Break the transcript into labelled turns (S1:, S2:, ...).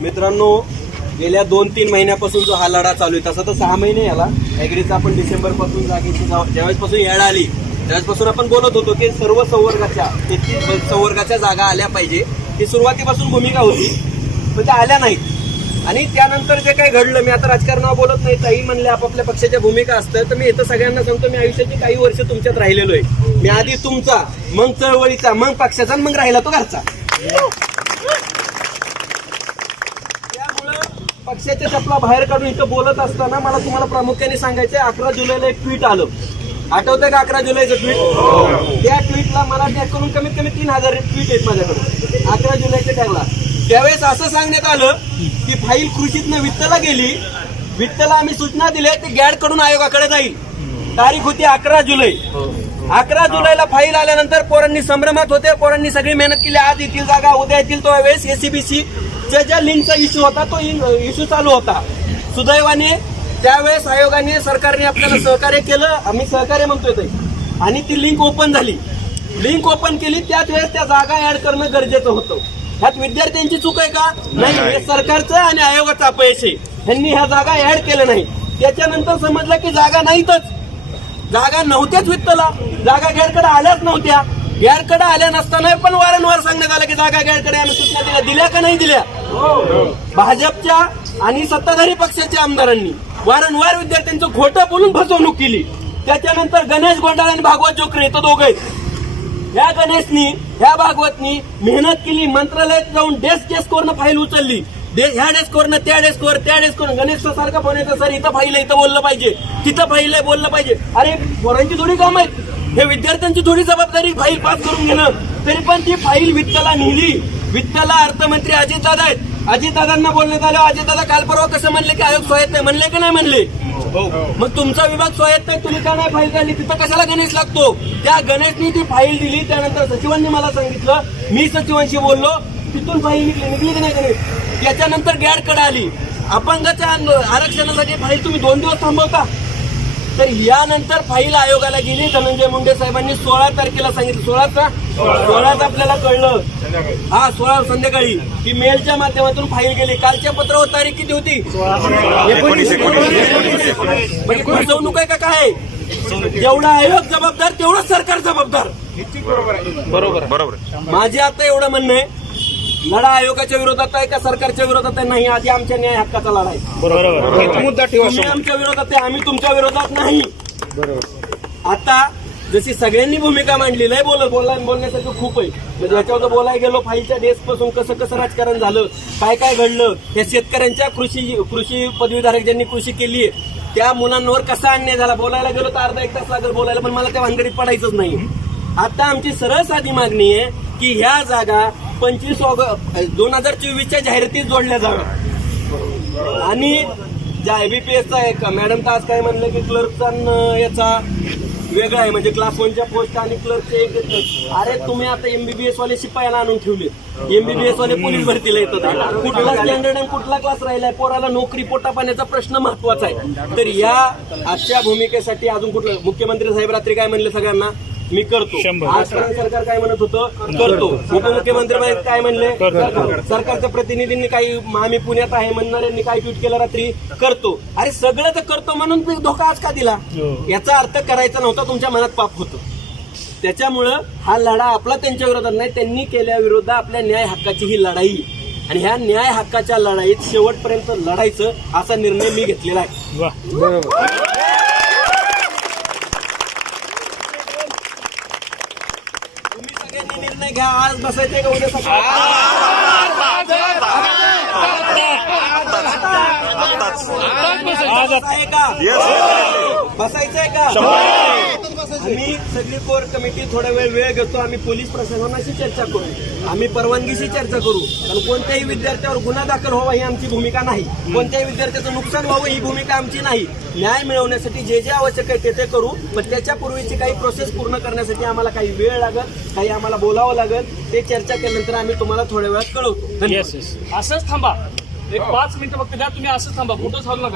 S1: मित्रांनो गेल्या दोन तीन महिन्यापासून जो हा लढा चालू आहे तसा तर सहा महिने याला. ऍग्रीचा आपण डिसेंबरपासून जागेची ज्यावेळेसपासून येळ आली त्यावेळेसपासून आपण बोलत होतो की सर्व संवर्गाच्या तेहतीस संवर्गाच्या जागा आल्या पाहिजे. ही सुरुवातीपासून भूमिका होती पण त्या आल्या नाहीत. आणि त्यानंतर जे काही घडलं मी आता राजकारणावर बोलत नाही ताई म्हणले आपापल्या पक्षाच्या भूमिका असतं तर मी इथं सगळ्यांना सांगतो मी आयुष्याची काही वर्ष तुमच्यात राहिलेलो आहे. मी आधी तुमचा मग चळवळीचा मग पक्षाचा मग राहिला तो घरचा. पक्षाच्या चपला बाहेर काढून इथं बोलत असताना मला तुम्हाला प्रामुख्याने सांगायचं अकरा जुलैला एक ट्विट आलं. आठवतंय का अकरा जुलैचं ट्विट त्या ट्विटला मराठी करून कमीत कमी तीन हजार ट्विट आहेत माझ्याकडे. अकरा जुलैच्या टाइमला त्यावेळेस असं सांगण्यात आलं की फाईल कृषीतनं वित्तला गेली. वित्तला आम्ही सूचना दिल्या ते गॅडकडून आयोगाकडे जाईल. तारीख होती अकरा जुलै. अकरा जुलैला फाईल आल्यानंतर पोरांनी संभ्रमात होते. पोरांनी सगळी मेहनत केली. आज येतील जागा उद्या येतील तो वेळेस एसीबीसी च्या ज्या लिंकचा इश्यू होता तो इश्यू चालू होता. सुदैवाने त्यावेळेस आयोगाने सरकारने आपल्याला सहकार्य केलं. आम्ही सहकार्य म्हणतोय ते. आणि ती लिंक ओपन झाली. लिंक ओपन केली त्याच वेळेस त्या जागा ऍड करणं गरजेचं होतं. ह्यात विद्यार्थ्यांची चूक आहे का? नाही. हे सरकारचं आणि आयोगाचं अपयश. आहे ह्यांनी ह्या जागा ऍड केल्या नाही. त्याच्यानंतर समजलं की जागा नाहीतच. जागा नव्हत्याच वित्तला. जागा गैरकडे आल्याच नव्हत्या. गैरकडे आल्या नसताना पण वारंवार सांगण्यात आलं की जागा गैरकडे आम्ही सूचना दिल्या. दिल्या का नाही दिल्या? भाजपच्या आणि सत्ताधारी पक्षाच्या आमदारांनी वारंवार विद्यार्थ्यांचं खोटं बोलून फसवणूक केली. त्याच्यानंतर गणेश गोंडाळ आणि भागवत जोकरे हे दोघे दोघं आहेत ह्या गणेशनी ह्या भागवतनी मेहनत केली मंत्रालयात जाऊन डेस्क डेस्कवरनं फाईल उचलली. ह्या ह्या डेस्कवरनं त्या डेस्कवर त्या डेस्कवर गणेश सारखा फोन येतो सर इथं फाईल आहे इथं बोललं पाहिजे. तिथं फाईल आहे बोललं पाहिजे. अरे पोरांची थोडी काम आहेत. हे विद्यार्थ्यांची थोडी जबाबदारी फाईल पास करून घेणं. तरी पण ती फाईल वित्तला नेली. वित्तला अर्थमंत्री अजितदादा आहेत. अजितदादांना बोलण्यात आलं अजितदादा काल परवा कसं म्हणले की आयोग स्वायत्त आहे? म्हणले की नाही म्हणले? मग तुमचा विभाग स्वायत्त आहे तुम्ही का नाही फाईल काढली? तिथं कशाला गणेश लागतो? त्या गणेशनी ती फाईल दिली त्यानंतर सचिवांनी मला सांगितलं मी सचिवांशी बोललो तिथून फाईल निघली निघली की नाही गणेश? त्याच्यानंतर गॅडकडे आली. अपंगाच्या आरक्षणासाठी फाईल तुम्ही दोन दिवस थांबवता. तर यानंतर फाईल आयोगाला गेली. धनंजय मुंडे साहेबांनी सोळा तारखेला सांगितलं. सोळाचा? सोळाच आपल्याला कळलं. हा सोळा संध्याकाळी. की मेलच्या माध्यमातून फाईल गेली. कालच्या पत्रावर तारीख किती होती? एकोणीस म्हणजे फसवणूक आहे का काय? जेवढा आयोग जबाबदार तेवढं सरकार जबाबदार.
S2: बरोबर
S1: माझे आता एवढं म्हणणं आहे लढा आयोगाच्या विरोधात आहे का सरकारच्या विरोधात आहे? नाही आधी आमच्या न्याय हक्काचा लढा आहे.
S2: बरोबर. मुद्दा ठेवा
S1: तुम्ही आमच्या विरोधात आहे आम्ही तुमच्या विरोधात नाही. आता जशी सगळ्यांनी भूमिका मांडली लय बोल बोला बोलण्यासारखं खूप आहे. म्हणजे याच्यावर बोलायला गेलो फाईलच्या डेस्कपासून कसं कसं राजकारण झालं काय काय घडलं या शेतकऱ्यांच्या कृषी कृषी पदवीधारक ज्यांनी कृषी केली आहे त्या मुलांवर कसा अन्याय झाला? बोलायला गेलो तर अर्धा एक तास लागेल बोलायला पण मला त्या भानगडीत पडायचंच नाही. आता आमची सरळ साधी मागणी आहे की ह्या जागा पंचवीस ऑगस्ट दोन हजार चोवीसच्या जाहिरातीत जोडल्या जाणार. आणि ज्या एबीपीएसचा एक मॅडम तर आज काय म्हणलं की क्लर्कचा याचा वेगळा आहे. म्हणजे क्लास वनच्या पोस्ट आणि क्लर्कचे एक अरे तुम्ही आता एमबीबीएस वाले शिपायाला आणून ठेवले एमबीबीएस वाले पोलीस भरतीला येतात. कुठला स्टँडर्ड आणि कुठला क्लास राहिलाय? पोराला नोकरी पोटा पाण्याचा प्रश्न महत्त्वाचा आहे. तर या आजच्या भूमिकेसाठी अजून कुठलं? मुख्यमंत्री साहेब रात्री काय म्हणले सगळ्यांना? मी करतो. आजपर्यंत सरकार काय म्हणत होतं? करतो. उपमुख्यमंत्री काय म्हणले? करतो. सरकारच्या प्रतिनिधींनी काही आम्ही पुण्यात आहे म्हणणाऱ्यांनी काय ट्विट केलं रात्री? करतो. अरे सगळं तर करतो म्हणून धोका आज का दिला? याचा अर्थ करायचा नव्हता तुमच्या मनात पाप होतं. त्याच्यामुळं हा लढा आपला त्यांच्या विरोधात नाही त्यांनी केल्या विरोधात आपल्या न्याय हक्काची ही लढाई. आणि ह्या न्याय हक्काच्या लढाईत शेवटपर्यंत लढायचं असा निर्णय मी घेतलेला आहे
S2: वा
S1: तुम्ही सगळ्यांनी निर्णय घ्या आज बसायचे का उद्या सकाळी?
S2: आज
S1: आहे का बसायचं. आहे का? आम्ही सगळी कोर कमिटी थोडा वेळ वेळ घेतो. आम्ही पोलीस प्रशासनाशी चर्चा करू. आम्ही परवानगीशी चर्चा करू. कारण कोणत्याही विद्यार्थ्यावर गुन्हा दाखल व्हावा ही आमची भूमिका नाही. कोणत्याही विद्यार्थ्याचं नुकसान व्हावं ही भूमिका आमची नाही. न्याय मिळवण्यासाठी जे जे आवश्यक आहे ते ते करू. पण त्याच्या पूर्वीची काही प्रोसेस पूर्ण करण्यासाठी आम्हाला काही वेळ लागेल काही आम्हाला बोलावं लागेल. ते चर्चा केल्यानंतर आम्ही तुम्हाला थोड्या वेळात कळवतो.
S3: असंच थांबा. एक पाच मिनिटं फक्त द्या. तुम्ही असंच थांबा. कुठंच हलू नका.